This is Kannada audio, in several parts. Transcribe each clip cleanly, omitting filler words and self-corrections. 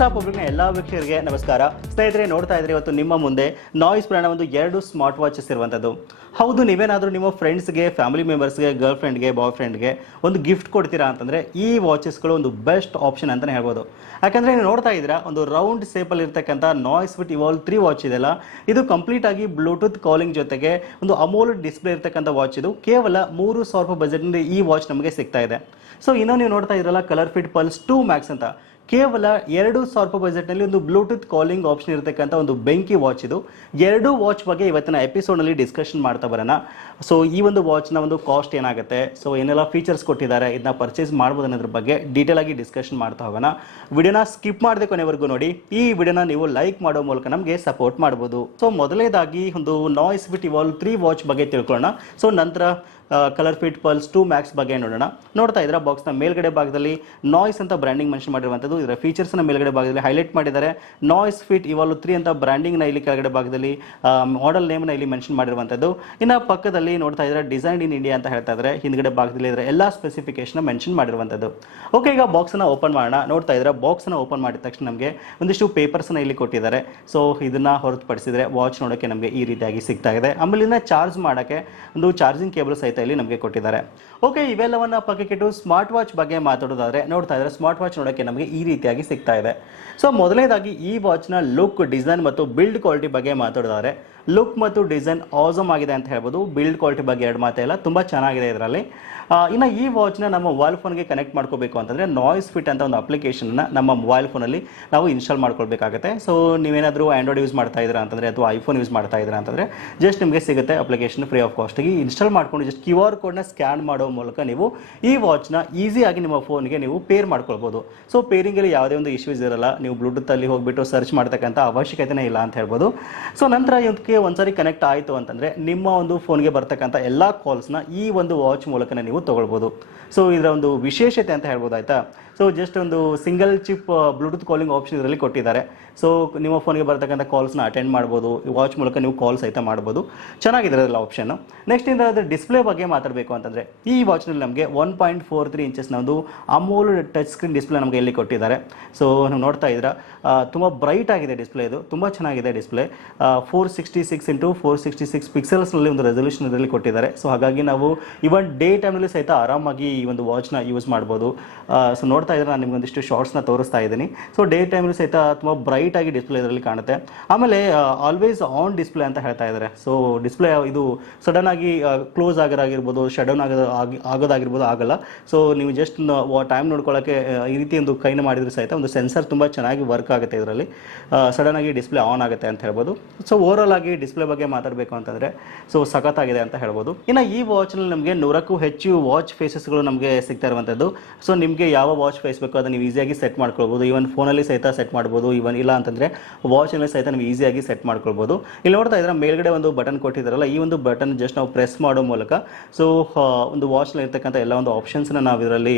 ನಾನ್ ಪಬ್ಲಿಕ್ನ ಎಲ್ಲ ವೀಕ್ಷಕರಿಗೆ ನಮಸ್ಕಾರ. ಸ್ನೇಹಿತರೆ, ನೋಡ್ತಾ ಇದ್ರೆ ಇವತ್ತು ನಿಮ್ಮ ಮುಂದೆ ನಾಯ್ಸ್ ಬ್ರ್ಯಾಂಡ್ ಒಂದು 2 ಸ್ಮಾರ್ಟ್ ವಾಚಸ್ ಇರುವಂಥದ್ದು. ಹೌದು, ನೀವೇನಾದರೂ ನಿಮ್ಮ ಫ್ರೆಂಡ್ಸ್ಗೆ, ಫ್ಯಾಮಿಲಿ ಮೆಂಬರ್ಸ್ಗೆ, ಗರ್ಲ್ ಫ್ರೆಂಡ್ಗೆ, ಬಾಯ್ ಫ್ರೆಂಡ್ಗೆ ಒಂದು ಗಿಫ್ಟ್ ಕೊಡ್ತೀರಾ ಅಂತಂದರೆ ಈ ವಾಚಸ್ಗಳು ಒಂದು ಬೆಸ್ಟ್ ಆಪ್ಷನ್ ಅಂತಲೇ ಹೇಳ್ಬೋದು. ಯಾಕಂದರೆ ನೀವು ನೋಡ್ತಾ ಇದ್ದೀರಾ, ಒಂದು ರೌಂಡ್ ಶೇಪಲ್ಲಿ ಇರ್ತಕ್ಕಂಥ NoiseFit Evolve 3 ವಾಚ್ ಇದೆಯಲ್ಲ, ಇದು ಕಂಪ್ಲೀಟ್ ಆಗಿ ಬ್ಲೂಟೂತ್ ಕಾಲಿಂಗ್ ಜೊತೆಗೆ ಒಂದು ಅಮೋಲ್ಡ್ ಡಿಸ್ಪ್ಲೇ ಇರ್ತಕ್ಕಂಥ ವಾಚ್. ಇದು ಕೇವಲ 3,000 ರೂಪಾಯಿ ಬಜೆಟ್ನಲ್ಲಿ ಈ ವಾಚ್ ನಮಗೆ ಸಿಗ್ತಾ ಇದೆ. ಸೊ ಇನ್ನೂ ನೀವು ನೋಡ್ತಾ ಇದ್ರಲ್ಲ ColorFit Pulse 2 Max ಅಂತ, ಕೇವಲ 2,000 ರೂಪಾಯಿ ಬಜೆಟ್ನಲ್ಲಿ ಒಂದು ಬ್ಲೂಟೂತ್ ಕಾಲಿಂಗ್ ಆಪ್ಷನ್ ಇರತಕ್ಕಂಥ ಒಂದು ಬೆಂಕಿ ವಾಚ್ ಇದು. 2 ವಾಚ್ ಬಗ್ಗೆ ಇವತ್ತಿನ ಎಪಿಸೋಡ್ನಲ್ಲಿ ಡಿಸ್ಕಷನ್ ಮಾಡ್ತಾ ಬರೋಣ. ಸೊ ಈ ಒಂದು ವಾಚ್ನ ಒಂದು ಕಾಸ್ಟ್ ಏನಾಗುತ್ತೆ, ಸೊ ಏನೆಲ್ಲ ಫೀಚರ್ಸ್ ಕೊಟ್ಟಿದ್ದಾರೆ, ಇದನ್ನ ಪರ್ಚೇಸ್ ಮಾಡ್ಬೋದು ಅನ್ನೋದ್ರ ಬಗ್ಗೆ ಡೀಟೇಲ್ ಆಗಿ ಡಿಸ್ಕಷನ್ ಮಾಡ್ತಾ ಹೋಗೋಣ. ವಿಡಿಯೋನ ಸ್ಕಿಪ್ ಮಾಡದೆ ಕೊನೆವರೆಗೂ ನೋಡಿ. ಈ ವಿಡಿಯೋನ ನೀವು ಲೈಕ್ ಮಾಡೋ ಮೂಲಕ ನಮಗೆ ಸಪೋರ್ಟ್ ಮಾಡ್ಬೋದು. ಸೊ ಮೊದಲನೇದಾಗಿ ಒಂದು NoiseFit Evolve 3 ವಾಚ್ ಬಗ್ಗೆ ತಿಳ್ಕೊಳ್ಳೋಣ. ಸೊ ನಂತರ ColorFit Pulse 2 Max ಬಗ್ಗೆ ನೋಡೋಣ. ನೋಡ್ತಾ ಇದ್ರೆ ಬಾಕ್ಸ್ನ ಮೇಲ್ಗಡೆ ಭಾಗದಲ್ಲಿ ನಾಯ್ಸ್ ಅಂತ ಬ್ರ್ಯಾಂಡಿಂಗ್ ಮೆನ್ಷನ್ ಮಾಡಿರುವಂಥದ್ದು. ಇದರ ಫೀಚರ್ಸ್ನ ಮೇಲ್ಗಡೆ ಭಾಗದಲ್ಲಿ ಹೈಲೈಟ್ ಮಾಡಿದ್ದಾರೆ. NoiseFit Evolve 3 ಅಂತ ಬ್ರ್ಯಾಂಡಿಂಗ್ನ ಇಲ್ಲಿ ಕೆಳಗಡೆ ಭಾಗದಲ್ಲಿ ಮಾಡೆಲ್ ನೇಮ್ನ ಇಲ್ಲಿ ಮೆನ್ಷನ್ ಮಾಡಿರುವಂಥದ್ದು. ಇನ್ನು ಪಕ್ಕದಲ್ಲಿ ನೋಡ್ತಾ ಇದ್ರೆ ಡಿಸೈನ್ ಇನ್ ಇಂಡಿಯಾ ಅಂತ ಹೇಳ್ತಾ ಇದ್ದಾರೆ. ಹಿಂದ್ಗಡೆ ಭಾಗದಲ್ಲಿ ಇದರ ಎಲ್ಲ ಸ್ಪೆಸಿಫಿಕೇಶನ್ ಮೆನ್ಷನ್ ಮಾಡಿರುವಂಥದ್ದು. ಓಕೆ, ಈಗ ಬಾಕ್ಸನ್ನು ಓಪನ್ ಮಾಡೋಣ. ನೋಡ್ತಾ ಇದ್ರೆ ಬಾಕ್ಸನ್ನು ಓಪನ್ ಮಾಡಿದ ತಕ್ಷಣ ನಮಗೆ ಒಂದಿಷ್ಟು ಪೇಪರ್ಸ್ನ ಇಲ್ಲಿ ಕೊಟ್ಟಿದ್ದಾರೆ. ಸೊ ಇದನ್ನ ಹೊರತುಪಡಿಸಿದ್ರೆ ವಾಚ್ ನೋಡೋಕ್ಕೆ ನಮಗೆ ಈ ರೀತಿಯಾಗಿ ಸಿಗ್ತಾ ಇದೆ. ಆಮೇಲೆ ಚಾರ್ಜ್ ಮಾಡೋಕ್ಕೆ ಒಂದು ಚಾರ್ಜಿಂಗ್ ಕೇಬಲ್ ಸಹಿತ ಇಲ್ಲಿ ನಮಗೆ ಕೊಟ್ಟಿದ್ದಾರೆ. ಓಕೆ, ಇವೆಲ್ಲವನ್ನ ಪಕ್ಕಕ್ಕಿಟ್ಟು ಸ್ಮಾರ್ಟ್ ವಾಚ್ ಬಗ್ಗೆ ಮಾತಾಡೋದಾದ್ರೆ, ನೋಡ್ತಾ ಇದ್ರೆ ಸ್ಮಾರ್ಟ್ ವಾಚ್ ನೋಡೋಕ್ಕೆ ನಮಗೆ ಈ ರೀತಿಯಾಗಿ ಸಿಗ್ತಾ ಇದೆ. ಸೊ ಮೊದಲನೇದಾಗಿ ಈ ವಾಚ್ನ ಲುಕ್, ಡಿಸೈನ್ ಮತ್ತು ಬಿಲ್ಡ್ ಕ್ವಾಲಿಟಿ ಬಗ್ಗೆ ಮಾತಾಡೋದಾದ್ರೆ, ಲುಕ್ ಮತ್ತು ಡಿಸೈನ್ ಆಸಮ್ ಆಗಿದೆ ಅಂತ ಹೇಳ್ಬೋದು. ಬಿಲ್ಡ್ ಕ್ವಾಲಿಟಿ ಬಗ್ಗೆ ಎರಡು ಮಾತೇ ಇಲ್ಲ, ತುಂಬ ಚೆನ್ನಾಗಿದೆ ಇದರಲ್ಲಿ. ಇನ್ನು ಈ ವಾಚ್ನ ನಮ್ಮ ಮೊಬೈಲ್ ಫೋನ್ಗೆ ಕನೆಕ್ಟ್ ಮಾಡ್ಕೋಬೇಕು ಅಂತಂದರೆ NoiseFit ಅಂತ ಒಂದು ಅಪ್ಲಿಕೇಶನ್ನ ನಮ್ಮ ಮೊಬೈಲ್ ಫೋನಲ್ಲಿ ನಾವು ಇನ್ಸ್ಟಾಲ್ ಮಾಡ್ಕೊಳ್ಬೇಕಾಗುತ್ತೆ. ಸೊ ನೀವೇನಾದರೂ ಆಂಡ್ರಾಯ್ಡ್ ಯೂಸ್ ಮಾಡ್ತಾ ಇದ್ದೀರಾ ಅಂತಂದರೆ ಅಥವಾ ಐಫೋನ್ ಯೂಸ್ ಮಾಡ್ತಾ ಇದ್ದೀರಾ ಅಂತಂದರೆ ಜಸ್ಟ್ ನಿಮಗೆ ಸಿಗುತ್ತೆ ಅಪ್ಲಿಕೇಶನ್ ಫ್ರೀ ಆಫ್ ಕಾಸ್ಟಿಗೆ. ಇನ್ಸ್ಟಾಲ್ ಮಾಡ್ಕೊಂಡು ಜಸ್ಟ್ QR ಕೋಡ್ನ ಸ್ಕ್ಯಾನ್ ಮಾಡೋ ಮೂಲಕ ನೀವು ಈ ವಾಚ್ನ ಈಸಿಯಾಗಿ ನಿಮ್ಮ ಫೋನ್ಗೆ ನೀವು ಪೇರ್ ಮಾಡ್ಕೊಳ್ಬೋದು. ಸೊ ಪೇರಿಂಗಲ್ಲಿ ಯಾವುದೇ ಒಂದು ಇಶ್ಯೂಸ್ ಇರಲ್ಲ. ನೀವು ಬ್ಲೂಟೂತಲ್ಲಿ ಹೋಗಿಬಿಟ್ಟು ಸರ್ಚ್ ಮಾಡ್ತಕ್ಕಂಥ ಅವಶ್ಯಕತೆನೇ ಇಲ್ಲ ಅಂತ ಹೇಳ್ಬೋದು. ಸೊ ನಂತರ ಇದಕ್ಕೆ ಒಂದ್ಸರಿ ಕನೆಕ್ಟ್ ಆಯಿತು ಅಂತಂದರೆ ನಿಮ್ಮ ಒಂದು ಫೋನ್ಗೆ ಬರ್ತಕ್ಕಂಥ ಎಲ್ಲ ಕಾಲ್ಸ್ನ ಈ ಒಂದು ವಾಚ್ ಮೂಲಕನೇ ನೀವು ತೊಗೊಳ್ಬೋದು. ಸೊ ಇದರ ಒಂದು ವಿಶೇಷತೆ ಅಂತ ಹೇಳ್ಬೋದು, ಆಯಿತಾ. ಸೊ ಜಸ್ಟ್ ಒಂದು single chip Bluetooth calling option ಇದರಲ್ಲಿ ಕೊಟ್ಟಿದ್ದಾರೆ. ಸೊ ನಿಮ್ಮ ಫೋನ್ಗೆ ಬರ್ತಕ್ಕಂಥ ಕಾಲ್ಸ್ನ ಅಟೆಂಡ್ ಮಾಡ್ಬೋದು. ವಾಚ್ ಮೂಲಕ ನೀವು ಕಾಲ್ ಸಹಿತ ಮಾಡ್ಬೋದು. ಚೆನ್ನಾಗಿದೆ ಅದರ ಆಪ್ಷನ್. ನೆಕ್ಸ್ಟ್ ಇಂದ ಅದರ ಡಿಸ್ಪ್ಲೇ ಬಗ್ಗೆ ಮಾತಾಡಬೇಕು ಅಂತಂದರೆ, ಈ ವಾಚ್ನಲ್ಲಿ ನಮಗೆ 1.43 ಇಂಚಸ್ನ ಒಂದು ಅಮೋಲ್ಡ್ ಟಚ್ ಸ್ಕ್ರೀನ್ ಡಿಸ್ಪ್ಲೇ ನಮಗೆ ಇಲ್ಲಿ ಕೊಟ್ಟಿದ್ದಾರೆ. ಸೊ ನೀವು ನೋಡ್ತಾ ಇದ್ದೀರಾ, ತುಂಬ ಬ್ರೈಟ್ ಆಗಿದೆ ಡಿಸ್ಪ್ಲೇ. ಇದು ತುಂಬ ಚೆನ್ನಾಗಿದೆ ಡಿಸ್ಪ್ಲೇ. 466x466 ಪಿಕ್ಸೆಲ್ಸ್ನಲ್ಲಿ ಒಂದು ರೆಸಲ್ಯೂಷನ್ ಇದರಲ್ಲಿ ಕೊಟ್ಟಿದ್ದಾರೆ. ಸೊ ಹಾಗಾಗಿ ನಾವು ಇವನ್ ಡೇ ಟೈಮ್ನಲ್ಲಿ ಸಹಿತ ಆರಾಮಾಗಿ ಈ ಒಂದು ವಾಚ್ನ ಯೂಸ್ ಮಾಡ್ಬೋದು. ಸೊ ನೋಡ್ತಾ ಇದ್ರೆ ನಾನು ನಿಮ್ಗೆ ಒಂದಿಷ್ಟು ಶಾರ್ಟ್ಸ್ನ ತೋರಿಸ್ತಾ ಇದ್ದೀನಿ. ಸೊ ಡೇ ಟೈಮಲ್ಲಿ ಸಹಿತ ತುಂಬ ಬ್ರೈಟ್ ಆಗಿ ಡಿಸ್ಪ್ಲೇ ಇದರಲ್ಲಿ ಕಾಣುತ್ತೆ. ಆಮೇಲೆ ಆಲ್ವೇಸ್ ಆನ್ ಡಿಸ್ಪ್ಲೇ ಅಂತ ಹೇಳ್ತಾ ಇದ್ದಾರೆ. ಸೊ ಡಿಸ್ಪ್ಲೇ ಇದು ಸಡನ್ ಆಗಿ ಕ್ಲೋಸ್ ಆಗೋದಾಗಿರ್ಬೋದು, ಶಡೌನ್ ಆಗೋದಾಗಿರ್ಬೋದು ಆಗಲ್ಲ. ಸೊ ನೀವು ಜಸ್ಟ್ ಟೈಮ್ ನೋಡ್ಕೊಳ್ಳೋಕ್ಕೆ ಈ ರೀತಿ ಒಂದು ಕೈನ ಮಾಡಿದ್ರೆ ಸಹಿತ ಒಂದು ಸೆನ್ಸರ್ ತುಂಬ ಚೆನ್ನಾಗಿ ವರ್ಕ್ ಆಗುತ್ತೆ ಇದರಲ್ಲಿ. ಸಡನ್ ಆಗಿ ಡಿಸ್ಪ್ಲೇ ಆನ್ ಆಗುತ್ತೆ ಅಂತ ಹೇಳ್ಬೋದು. ಸೊ ಓವರಾಲ್ ಆಗಿ ಡಿಸ್ಪ್ಲೇ ಬಗ್ಗೆ ಮಾತಾಡಬೇಕು ಅಂತಂದರೆ ಸೊ ಸಖತ್ತಾಗಿದೆ ಅಂತ ಹೇಳ್ಬೋದು. ಇನ್ನು ಈ ವಾಚ್ನಲ್ಲಿ ನಮಗೆ 100ಕ್ಕೂ ಹೆಚ್ಚು ವಾಚ್ ಫೇಸಸ್ಗಳು ನಮಗೆ ಸಿಗ್ತಾ ಇರುವಂಥದ್ದು. ಸೊ ನಿಮಗೆ ಯಾವ ವಾಚ್ ಫೇಸ್ ಬೇಕು ಅದನ್ನು ನೀವು ಈಸಿಯಾಗಿ ಸೆಟ್ ಮಾಡ್ಕೊಳ್ಬೋದು. ಈವನ್ ಫೋನಲ್ಲಿ ಸಹಿತ ಸೆಟ್ ಮಾಡ್ಬೋದು. ಈವನ್ ಇಲ್ಲ ಅಂತಂದರೆ ವಾಚಲ್ಲಿ ಸಹಿತ ನೀವು ಈಸಿಯಾಗಿ ಸೆಟ್ ಮಾಡ್ಕೊಳ್ಬೋದು. ಇಲ್ಲಿ ನೋಡ್ತಾ ಇದ್ರೆ ಮೇಲ್ಗಡೆ ಒಂದು ಬಟನ್ ಕೊಟ್ಟಿದ್ದಾರಲ್ಲ, ಈ ಒಂದು ಬಟನ್ ಜಸ್ಟ್ ನಾವು ಪ್ರೆಸ್ ಮಾಡೋ ಮೂಲಕ ಸೊ ಒಂದು ವಾಚ್ನಲ್ಲಿ ಇರ್ತಕ್ಕಂಥ ಎಲ್ಲ ಒಂದು ಆಪ್ಷನ್ಸ್ನ ನಾವು ಇದರಲ್ಲಿ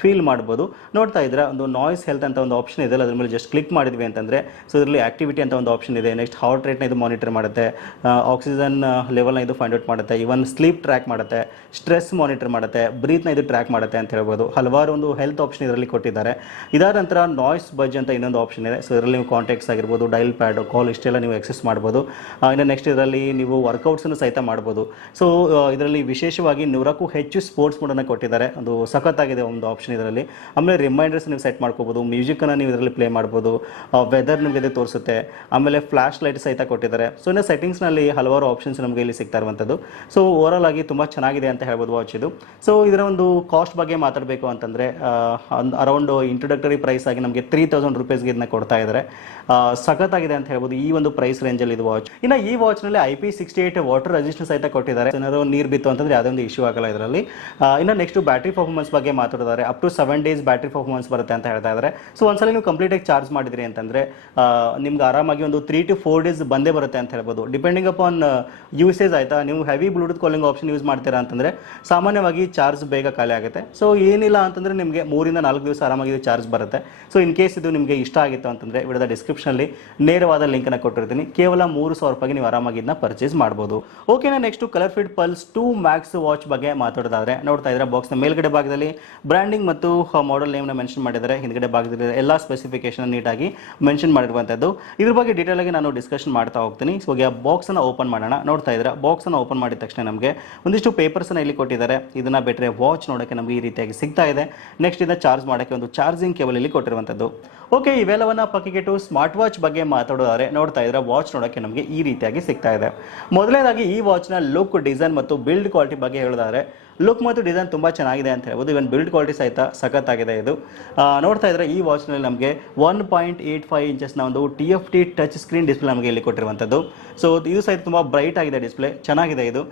ಫೀಲ್ ಮಾಡ್ಬೋದು. ನೋಡ್ತಾ ಇದ್ರೆ ಒಂದು ನಾಯ್ಸ್ ಹೆಲ್ತ್ ಅಂತ ಒಂದು ಆಪ್ಷನ್ ಇದೆ, ಅದ್ರ ಮೇಲೆ ಜಸ್ಟ್ ಕ್ಲಿಕ್ ಮಾಡಿದ್ವಿ ಅಂತಂದರೆ ಸೊ ಇದರಲ್ಲಿ ಆಕ್ಟಿವಿಟಿ ಅಂತ ಒಂದು ಆಪ್ಷನ್ ಇದೆ. ನೆಕ್ಸ್ಟ್ ಹಾರ್ಟ್ ರೇಟ್ನ ಇದು ಮಾನಿಟರ್ ಮಾಡುತ್ತೆ, ಆಕ್ಸಿಜನ್ ಲೆವೆಲ್ನ ಇದು ಫೈಂಡ್ ಔಟ್ ಮಾಡುತ್ತೆ, ಇವನ್ ಸ್ಲೀಪ್ ಟ್ರ್ಯಾಕ್ ಮಾಡುತ್ತೆ, ಸ್ಟ್ರೆಸ್ ಮಾನಿಟರ್ ಮಾಡುತ್ತೆ, ಬ್ರೀತ್ನ ಇದು ಟ್ರ್ಯಾಕ್ ಮಾಡುತ್ತೆ ಅಂತ ಹೇಳ್ಬೋದು. ಹಲವಾರು ಒಂದು ಹೆಲ್ತ್ ಆಪ್ಷನ್ ಇದರಲ್ಲಿ ಕೊಟ್ಟಿದ್ದಾರೆ. ಇದಾದ ನಂತರ ನಾಯ್ಸ್ ಬಜ್ ಅಂತ ಇನ್ನೊಂದು ಆಪ್ಷನ್ ಇದೆ. ಸೊ ಇದರಲ್ಲಿ ನೀವು ಕಾಂಟ್ಯಾಕ್ಟ್ಸ್ ಆಗಿರ್ಬೋದು, ಡೈಲ್ ಪ್ಯಾಡ್, ಕಾಲ್ ಇಷ್ಟೆಲ್ಲ ನೀವು ಎಕ್ಸೆಸ್ ಮಾಡ್ಬೋದು. ಇನ್ನು ನೆಕ್ಸ್ಟ್ ಇದರಲ್ಲಿ ನೀವು ವರ್ಕೌಟ್ಸನ್ನು ಸಹಿತ ಮಾಡ್ಬೋದು. ಸೊ ಇದರಲ್ಲಿ ವಿಶೇಷವಾಗಿ 100ಕ್ಕೂ ಹೆಚ್ಚು ಸ್ಪೋರ್ಟ್ಸ್ ಮೋಡನ್ನು ಕೊಟ್ಟಿದ್ದಾರೆ. ಒಂದು ಸಖತ್ತಾಗಿದೆ ಒಂದು ಆಪ್ಷನ್ ಇದರಲ್ಲಿ. ಆಮೇಲೆ ರಿಮೈಂಡರ್ಸ್ ನೀವು ಸೆಟ್ ಮಾಡ್ಕೋಬೋದು, ಮ್ಯೂಸಿಕನ್ನು ನೀವು ಇದರಲ್ಲಿ ಪ್ಲೇ ಮಾಡ್ಬೋದು, ವೆದರ್ ನಿಮಗೆ ಇದು ತೋರಿಸುತ್ತೆ, ಆಮೇಲೆ ಫ್ಲಾಶ್ ಲೈಟ್ ಸಹಿತ ಕೊಟ್ಟಿದ್ದಾರೆ. ಸೊ ಇನ್ನು ಸೆಟ್ಟಿಂಗ್ಸ್ನಲ್ಲಿ ಹಲವಾರು ಆಪ್ಷನ್ಸ್ ನಮಗೆ ಇಲ್ಲಿ ಸಿಗ್ತಾ ಇರುವಂಥದ್ದು. ಸೊ ಓವರಾಲ್ ಆಗಿ ತುಂಬ ಚೆನ್ನಾಗಿದೆ ಅಂತ ಹೇಳ್ಬೋದು ವಾಚ್ ಇದು. ಸೊ ಇದರ ಒಂದು ಕಾಸ್ಟ್ ಬಗ್ಗೆ ಮಾತಾಡಬೇಕು ಅಂತಂದರೆ ಅರೌಂಡ್ ಇಂಟ್ರೊಡಕ್ಟರಿ ಪ್ರೈಸ್ ಆಗಿ ನಮಗೆ 3,000 ರೂಪೀಸ್ಗೆ ಇದನ್ನ ಕೊಡ್ತಾ ಇದ್ದಾರೆ. ಸಖತ್ತಾಗಿದೆ ಅಂತ ಹೇಳ್ಬೋದು ಈ ಒಂದು ಪ್ರೈಸ್ ರೇಂಜಲ್ಲಿ ಇದು ವಾಚ್. ಇನ್ನು ಈ ವಾಚ್ನಲ್ಲಿ IP68 ವಾಟರ್ ರೆಸಿಸ್ಟೆನ್ಸ್ ಸಹಿತ ಕೊಟ್ಟಿದ್ದಾರೆ. ಏನಾದ್ರು ನೀರು ಬಿತ್ತು ಅಂತಂದರೆ ಯಾವುದೇ ಒಂದು ಇಶ್ಯೂ ಆಗಲ್ಲ ಇದರಲ್ಲಿ. ಇನ್ನು ನೆಕ್ಸ್ಟ್ ಬ್ಯಾಟ್ರಿ ಪರ್ಫಾರ್ಮೆನ್ಸ್ ಬಗ್ಗೆ ಮಾತಾಡಿದ್ದಾರೆ. Up to 7 days battery performance ಬರುತ್ತೆ ಅಂತ ಹೇಳ್ತಾ ಇದ್ದಾರೆ. ಸೊ ಒಂದ್ಸಲ ನೀವು ಕಂಪ್ಲೀಟಾಗಿ ಚಾರ್ಜ್ ಮಾಡಿದ್ರಿ ಅಂತಂದರೆ ನಿಮ್ಗೆ ಆರಾಮಾಗಿ ಒಂದು 3 to 4 ಡೇಸ್ ಬಂದೇ ಬರುತ್ತೆ ಅಂತ ಹೇಳ್ಬೋದು, ಡಿಪೆಂಡಿಂಗ್ ಅಪಾನ್ ಯೂಸೇಜ್. ಆಯಿತಾ, ನೀವು heavy Bluetooth calling option use ಮಾಡ್ತೀರಾ ಅಂತಂದರೆ ಸಾಮಾನ್ಯವಾಗಿ ಚಾರ್ಜ್ ಬೇಗ ಖಾಲಿ ಆಗುತ್ತೆ. ಸೊ ಏನಿಲ್ಲ ಅಂತಂದರೆ ನಿಮಗೆ 3 3 ರಿಂದ 4 ದಿವಸ ಆರಾಮಾಗಿ ಚಾರ್ಜ್ ಬರುತ್ತೆ. ಸೊ ಇನ್ ಕೇಸ್ ಇದು ನಿಮಗೆ ಇಷ್ಟ ಆಗಿತ್ತು ಅಂತಂದರೆ ವಿಡಿಯೋದ ಡಿಸ್ಕ್ರಿಪ್ಷನಲ್ಲಿ ನೇರವಾದ ಲಿಂಕನ್ನು ಕೊಟ್ಟಿರ್ತೀನಿ. ಕೇವಲ 3,000 ರೂಪಾಯಿಗೆ ನೀವು ಆರಾಮಾಗಿ ಇದನ್ನ ಪರ್ಚೇಸ್ ಮಾಡ್ಬೋದು. ಓಕೆನಾ, next ColorFit pulse 2 Max watch ಬಗ್ಗೆ ಮಾತಾಡೋದಾದ್ರೆ ನೋಡ್ತಾ ಇದ್ರೆ ಬಾಕ್ಸ್ನ ಮೇಲ್ಗಡೆ ಭಾಗದಲ್ಲಿ ಬ್ರ್ಯಾಂಡಿಂಗ್ ಮತ್ತು ಮಾಡೆಲ್ ನೇಮ್ನ ಮೆನ್ಷನ್ ಮಾಡಿದ್ದಾರೆ. ಹಿಂದ್ಗಡೆ ಭಾಗದಲ್ಲಿ ಎಲ್ಲ ಸ್ಪೆಸಿಫಿಕೇಶನ್ ನೀಟಾಗಿ ಮೆನ್ಷನ್ ಮಾಡಿರುವಂಥದ್ದು. ಇದ್ರ ಬಗ್ಗೆ ಡೀಟೇಲ್ ಆಗಿ ನಾನು ಡಿಸ್ಕಷನ್ ಮಾಡ್ತಾ ಹೋಗ್ತೀನಿ. ಸೊ ಆ ಬಾಕ್ಸನ್ನು ಓಪನ್ ಮಾಡೋಣ. ನೋಡ್ತಾ ಇದ್ರೆ ಬಾಕ್ಸನ್ನು ಓಪನ್ ಮಾಡಿದ ತಕ್ಷಣ ನಮಗೆ ಒಂದಿಷ್ಟು ಪೇಪರ್ಸನ್ನು ಇಲ್ಲಿ ಕೊಟ್ಟಿದ್ದಾರೆ. ಇದನ್ನ ಬೆಟ್ರೆ ವಾಚ್ ನೋಡೋಕ್ಕೆ ನಮಗೆ ಈ ರೀತಿಯಾಗಿ ಸಿಗ್ತಾ ಇದೆ. ನೆಕ್ಸ್ಟ್ ಇದನ್ನ ಚಾರ್ಜ್ ಮಾಡೋಕ್ಕೆ ಒಂದು ಚಾರ್ಜಿಂಗ್ ಕೇಬಲ್ ಇಲ್ಲಿ ಕೊಟ್ಟಿರುವಂಥದ್ದು. ಓಕೆ, ಇವೆಲ್ಲವನ್ನ ಪಕ್ಕಿಗೆಟ್ಟು ಸ್ಮಾರ್ಟ್ ವಾಚ್ ಬಗ್ಗೆ ಮಾತಾಡೋದಾದ್ರೆ ನೋಡ್ತಾ ಇದ್ರೆ ವಾಚ್ ನೋಡೋಕ್ಕೆ ನಮಗೆ ಈ ರೀತಿಯಾಗಿ ಸಿಗ್ತಾ ಇದೆ. ಮೊದಲನೇದಾಗಿ ಈ ವಾಚ್ನ ಲುಕ್, ಡಿಸೈನ್ ಮತ್ತು ಬಿಲ್ಡ್ ಕ್ವಾಲಿಟಿ ಬಗ್ಗೆ ಹೇಳೋದಾದ್ರೆ ಲುಕ್ ಮತ್ತು ಡಿಸೈನ್ ತುಂಬ ಚೆನ್ನಾಗಿದೆ ಅಂತ ಹೇಳ್ಬೋದು. ಇವನ್ ಬಿಲ್ಡ್ ಕ್ವಾಲಿಟಿ ಸಹಿತ ಸಖತ್ತಾಗಿದೆ ಇದು. ನೋಡ್ತಾ ಇದ್ರೆ ಈ ವಾಚ್ನಲ್ಲಿ ನಮಗೆ 1.85 ಇಂಚಸ್ನ ಒಂದು TFT ಟಚ್ ಸ್ಕ್ರೀನ್ ಡಿಸ್ಪ್ಲೇ ನಮಗೆ ಇಲ್ಲಿ ಕೊಟ್ಟಿರುವಂಥದ್ದು. ಸೊ ಇದು ಸಹಿತ ತುಂಬ ಬ್ರೈಟ್ ಆಗಿದೆ ಡಿಸ್ಪ್ಲೇ, ಚೆನ್ನಾಗಿದೆ ಇದು.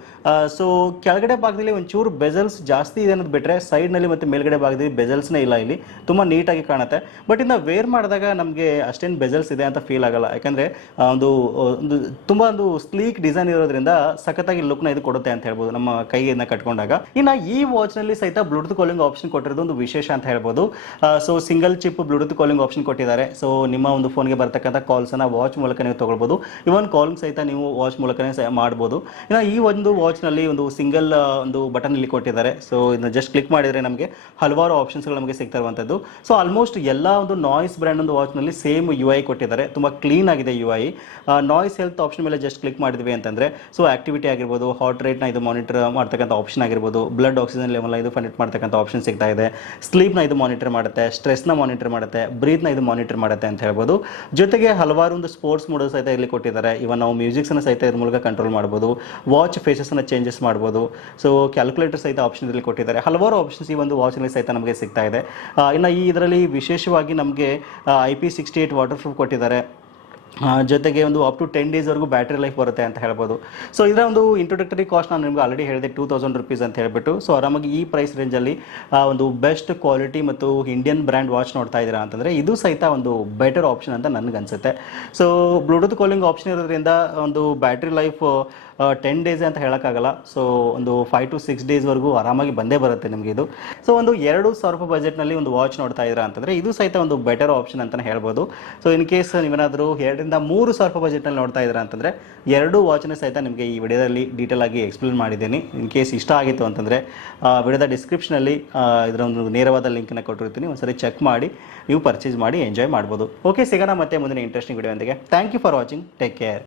ಸೊ ಕೆಳಗಡೆ ಭಾಗದಲ್ಲಿ ಒಂಚೂರು ಬೆಜಲ್ಸ್ ಜಾಸ್ತಿ ಇದೆ ಅನ್ನೋದು ಬಿಟ್ಟರೆ ಸೈಡ್ನಲ್ಲಿ ಮತ್ತು ಮೇಲ್ಗಡೆ ಭಾಗದಲ್ಲಿ ಬೆಜಲ್ಸ್ನೇ ಇಲ್ಲ. ಇಲ್ಲಿ ತುಂಬ ನೀಟಾಗಿ ಕಾಣುತ್ತೆ. ಬಟ್ ಇನ್ನು ವೇರ್ ಮಾಡಿದಾಗ ನಮಗೆ ಅಷ್ಟೇನು ಬೆಜಲ್ಸ್ ಇದೆ ಅಂತ ಫೀಲ್ ಆಗಲ್ಲ. ಯಾಕಂದರೆ ಒಂದು ತುಂಬ ಒಂದು ಸ್ಲೀಕ್ ಡಿಸೈನ್ ಇರೋದ್ರಿಂದ ಸಖತ್ತಾಗಿ ಲುಕ್ನ ಇದು ಕೊಡುತ್ತೆ ಅಂತ ಹೇಳ್ಬೋದು ನಮ್ಮ ಕೈಯನ್ನು ಕಟ್ಕೊಂಡಾಗ. ಇನ್ನು ಈ ವಾಚ್ನಲ್ಲಿ ಸಹಿತ ಬ್ಲೂಟೂತ್ ಕಾಲಿಂಗ್ ಆಪ್ಷನ್ ಕೊಟ್ಟಿರೋದು ಒಂದು ವಿಶೇಷ ಅಂತ ಹೇಳ್ಬೋದು. So single chip Bluetooth calling option ಕೊಟ್ಟಿದ್ದಾರೆ. ಸೊ ನಿಮ್ಮ ಒಂದು ಫೋನ್ಗೆ ಬರ್ತಕ್ಕಂಥ ಕಾಲ್ಸನ್ನು ವಾಚ್ ಮೂಲಕ ನೀವು ತೊಗೊಳ್ಬೋದು. ಇವನ್ ಕಾಲಿಂಗ್ ಸಹಿತ ನೀವು ವಾಚ್ ಮೂಲಕನೇ ಮಾಡ್ಬೋದು. ಇನ್ನು ಈ ಒಂದು ವಾಚ್ನಲ್ಲಿ ಒಂದು ಸಿಂಗಲ್ ಒಂದು ಬಟನ್ ಇಲ್ಲಿ ಕೊಟ್ಟಿದ್ದಾರೆ. ಸೊ ಇದನ್ನ ಜಸ್ಟ್ ಕ್ಲಿಕ್ ಮಾಡಿದರೆ ನಮಗೆ ಹಲವಾರು ಆಪ್ಷನ್ಸ್ಗಳು ನಮಗೆ ಸಿಗ್ತಾ ಇರುವಂಥದ್ದು. ಸೊ ಆಲ್ಮೋಸ್ಟ್ ಎಲ್ಲ ಒಂದು ನಾಯ್ಸ್ ಬ್ರ್ಯಾಂಡ್ ಒಂದು ವಾಚ್ನಲ್ಲಿ ಸೇಮ್ UI ಕೊಟ್ಟಿದ್ದಾರೆ. ತುಂಬ ಕ್ಲೀನ್ ಆಗಿದೆ UI. ನಾಯ್ಸ್ ಹೆಲ್ತ್ ಆಪ್ಷನ್ ಮೇಲೆ ಜಸ್ಟ್ ಕ್ಲಿಕ್ ಮಾಡಿದ್ವಿ ಅಂತಂದರೆ ಸೊ ಆಕ್ಟಿವಿಟಿ ಆಗಿರ್ಬೋದು, ಹಾರ್ಟ್ ರೇಟ್ನ ಇದು ಮಾನಿಟರ್ ಮಾಡ್ತಕ್ಕಂಥ ಆಪ್ಷನ್ ಆಗಿರ್ಬೋದು, ಬ್ಲಡ್ ಆಕ್ಸಿಜನ್ ಲೆವೆಲ್ ಇದು ಫಂಡಿಟ್ ಮಾಡ್ತಕ್ಕಂಥ ಆಪ್ಷನ್ ಸಿಗ್ತಾ ಇದೆ. ಸ್ಲೀಪ್ನ ಇದು ಮಾನಿಟರ್ ಮಾಡುತ್ತೆ, ಸ್ಟ್ರೆಸ್ನ ಮಾನಿಟರ್ ಮಾಡುತ್ತೆ, ಬ್ರೀತ್ನ ಇದು ಮಾನಿಟರ್ ಮಾಡುತ್ತೆ ಅಂತ ಹೇಳ್ಬೋದು. ಜೊತೆಗೆ ಹಲವಾರು ಒಂದು ಸ್ಪೋರ್ಟ್ಸ್ ಮೋಡ್ ಸಹಿತ ಇಲ್ಲಿ ಕೊಟ್ಟಿದ್ದಾರೆ. ಇವನ್ ನಾವು ಮ್ಯೂಸಿಕ್ಸನ್ನು ಸಹಿತ ಇದ್ರ ಮೂಲಕ ಕಂಟ್ರೋಲ್ ಮಾಡ್ಬೋದು. ವಾಚ್ ಫೇಸಸ್ನ ಚೇಂಜಸ್ ಮಾಡ್ಬೋದು. ಸೊ ಕ್ಯಾಲ್ಕುಲೇಟರ್ ಸಹಿತ ಆಪ್ಷನ್ ಇಲ್ಲಿ ಕೊಟ್ಟಿದ್ದಾರೆ. ಹಲವಾರು ಆಪ್ಷನ್ಸ್ ಈ ಒಂದು ವಾಚ್ನಲ್ಲಿ ಸಹಿತ ನಮಗೆ ಸಿಗ್ತಾ ಇದೆ. ಇನ್ನು ಈ ಇದರಲ್ಲಿ ವಿಶೇಷವಾಗಿ ನಮಗೆ IP68 ವಾಟರ್ ಪ್ರೂಫ್ ಕೊಟ್ಟಿದ್ದಾರೆ. ಜೊತೆಗೆ ಒಂದು ಅಪ್ ಟು 10 ಡೇಸ್ವರೆಗೂ ಬ್ಯಾಟ್ರಿ ಲೈಫ್ ಬರುತ್ತೆ ಅಂತ ಹೇಳ್ಬೋದು. ಸೊ ಇದರ ಒಂದು ಇಂಟ್ರೊಡಕ್ಟರಿ ಕಾಸ್ಟ್ ನಾನು ನಿಮ್ಗೆ ಆಲ್ರೆಡಿ ಹೇಳಿದೆ 2,000 ರೂಪೀಸ್ ಅಂತ ಹೇಳ್ಬಿಟ್ಟು. ಸೊ ಆರಾಮಾಗಿ ಈ ಪ್ರೈಸ್ ರೇಂಜಲ್ಲಿ ಒಂದು ಬೆಸ್ಟ್ ಕ್ವಾಲಿಟಿ ಮತ್ತು ಇಂಡಿಯನ್ ಬ್ರ್ಯಾಂಡ್ ವಾಚ್ ನೋಡ್ತಾ ಇದ್ದೀರಾ ಅಂತಂದರೆ ಇದು ಸಹಿತ ಒಂದು ಬೆಟರ್ ಆಪ್ಷನ್ ಅಂತ ನನಗೆ ಅನಿಸುತ್ತೆ. ಸೊ ಬ್ಲೂಟೂತ್ ಕಾಲಿಂಗ್ ಆಪ್ಷನ್ ಇರೋದ್ರಿಂದ ಒಂದು ಬ್ಯಾಟ್ರಿ ಲೈಫ್ 10 ಡೇಸ್ ಅಂತ ಹೇಳೋಕ್ಕಾಗಲ್ಲ. ಸೊ ಒಂದು 5 to 6 ಡೇಸ್ವರೆಗೂ ಆರಾಮಾಗಿ ಬಂದೇ ಬರುತ್ತೆ ನಿಮಗೆ ಇದು. ಸೊ ಒಂದು 2,000 ರೂಪಾಯಿ ಬಜೆಟ್ನಲ್ಲಿ ಒಂದು ವಾಚ್ ನೋಡ್ತಾ ಇದ್ದೀರಾ ಅಂತಂದರೆ ಇದು ಸಹಿತ ಒಂದು ಬೆಟರ್ ಆಪ್ಷನ್ ಅಂತಲೇ ಹೇಳ್ಬೋದು. ಸೊ ಇನ್ ಕೇಸ್ ನೀವೇನಾದರೂ 2,000 ರಿಂದ 3,000 ರೂಪಾಯಿ ಬಜೆಟ್ನಲ್ಲಿ ನೋಡ್ತಾ ಇದ್ದೀರಾ ಅಂತಂದರೆ 2 ವಾಚ್ನ ಸಹಿತ ನಿಮಗೆ ಈ ವಿಡಿಯೋದಲ್ಲಿ ಡೀಟೇಲ್ ಆಗಿ ಎಕ್ಸ್ಪ್ಲೇನ್ ಮಾಡಿದ್ದೀನಿ. ಇನ್ ಕೇಸ್ ಇಷ್ಟ ಆಗಿತ್ತು ಅಂತಂದರೆ ವಿಡಿಯೋದ ಡಿಸ್ಕ್ರಿಪ್ಷನಲ್ಲಿ ಇದರ ಒಂದು ನೇರವಾದ ಲಿಂಕನ್ನು ಕೊಟ್ಟಿರ್ತೀನಿ. ಒಂದ್ಸರಿ ಚೆಕ್ ಮಾಡಿ ನೀವು ಪರ್ಚೇಸ್ ಮಾಡಿ ಎಂಜಾಯ್ ಮಾಡ್ಬೋದು. ಓಕೆ, ಸಿಗೋಣ ಮತ್ತೆ ಮುಂದಿನ ಇಂಟ್ರೆಸ್ಟಿಂಗ್ ವಿಡಿಯೋ ಒಂದಿಗೆ. Thank you for watching. Take care.